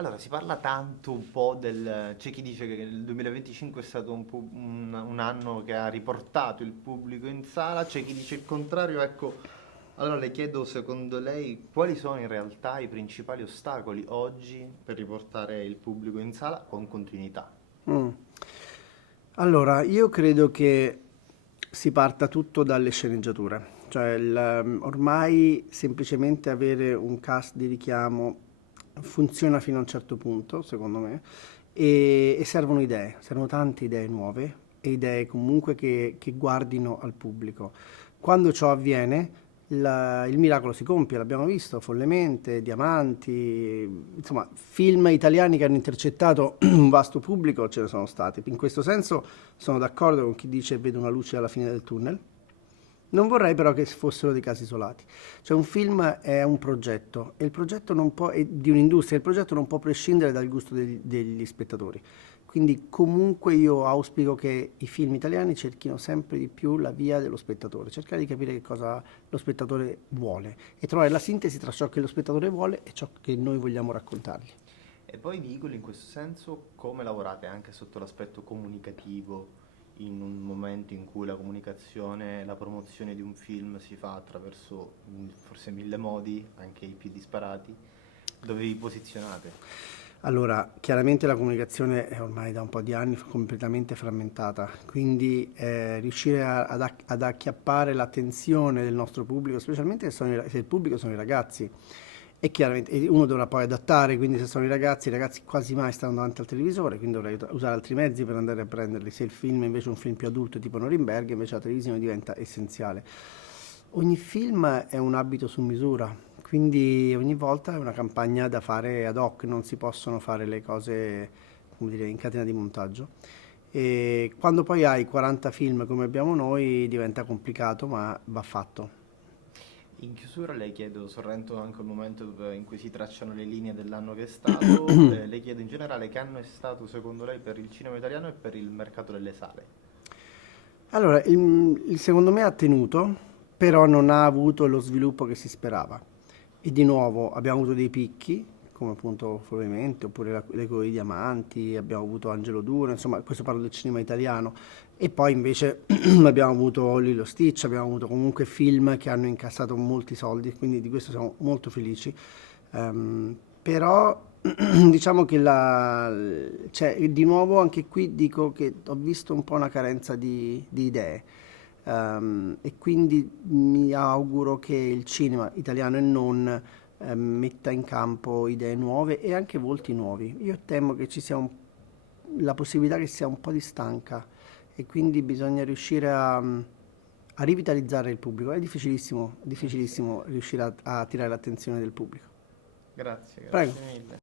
Allora, si parla tanto un po' del... C'è chi dice che il 2025 è stato un anno che ha riportato il pubblico in sala, c'è chi dice il contrario, ecco. Allora le chiedo, secondo lei, quali sono in realtà i principali ostacoli oggi per riportare il pubblico in sala con continuità? Mm. Allora, io credo che si parta tutto dalle sceneggiature, cioè ormai semplicemente avere un cast di richiamo funziona fino a un certo punto, secondo me, e servono tante idee nuove e idee comunque che guardino al pubblico. Quando ciò avviene, il miracolo si compie, l'abbiamo visto, Follemente, Diamanti, insomma, film italiani che hanno intercettato un vasto pubblico ce ne sono stati. In questo senso sono d'accordo con chi dice vedo una luce alla fine del tunnel. Non vorrei però che fossero dei casi isolati. Cioè un film è un progetto e il progetto non può, è di un'industria, il progetto non può prescindere dal gusto degli spettatori. Quindi comunque io auspico che i film italiani cerchino sempre di più la via dello spettatore, cercare di capire che cosa lo spettatore vuole e trovare la sintesi tra ciò che lo spettatore vuole e ciò che noi vogliamo raccontargli. E poi vi dico in questo senso come lavorate anche sotto l'aspetto comunicativo in un momento in cui la comunicazione, la promozione di un film si fa attraverso forse mille modi, anche i più disparati, dove vi posizionate? Allora, chiaramente la comunicazione è ormai da un po' di anni completamente frammentata, quindi riuscire ad acchiappare l'attenzione del nostro pubblico, specialmente se il pubblico sono i ragazzi, e chiaramente uno dovrà poi adattare, quindi se sono i ragazzi quasi mai stanno davanti al televisore, quindi dovrei usare altri mezzi per andare a prenderli. Se il film invece è un film più adulto tipo Norimberga, invece la televisione diventa essenziale. Ogni film è un abito su misura, quindi ogni volta è una campagna da fare ad hoc, non si possono fare le cose, come dire, in catena di montaggio. E quando poi hai 40 film come abbiamo noi diventa complicato, ma va fatto. In chiusura le chiedo, sorrento anche il momento in cui si tracciano le linee dell'anno che è stato, le chiedo in generale che anno è stato secondo lei per il cinema italiano e per il mercato delle sale. Allora, secondo me ha tenuto, però non ha avuto lo sviluppo che si sperava. E di nuovo abbiamo avuto dei picchi, come appunto Probabilmente, oppure l'Eco dei Diamanti, abbiamo avuto Angelo Duro, insomma, questo parlo del cinema italiano. E poi invece abbiamo avuto Lilo Stitch, abbiamo avuto comunque film che hanno incassato molti soldi, quindi di questo siamo molto felici. Però diciamo che cioè, di nuovo anche qui dico che ho visto un po' una carenza di idee. E quindi mi auguro che il cinema italiano e non metta in campo idee nuove e anche volti nuovi. Io temo che ci sia la possibilità che sia un po' di stanca e quindi bisogna riuscire a rivitalizzare il pubblico. È Eh sì. difficilissimo riuscire a attirare l'attenzione del pubblico. Grazie, Prego. grazie mille.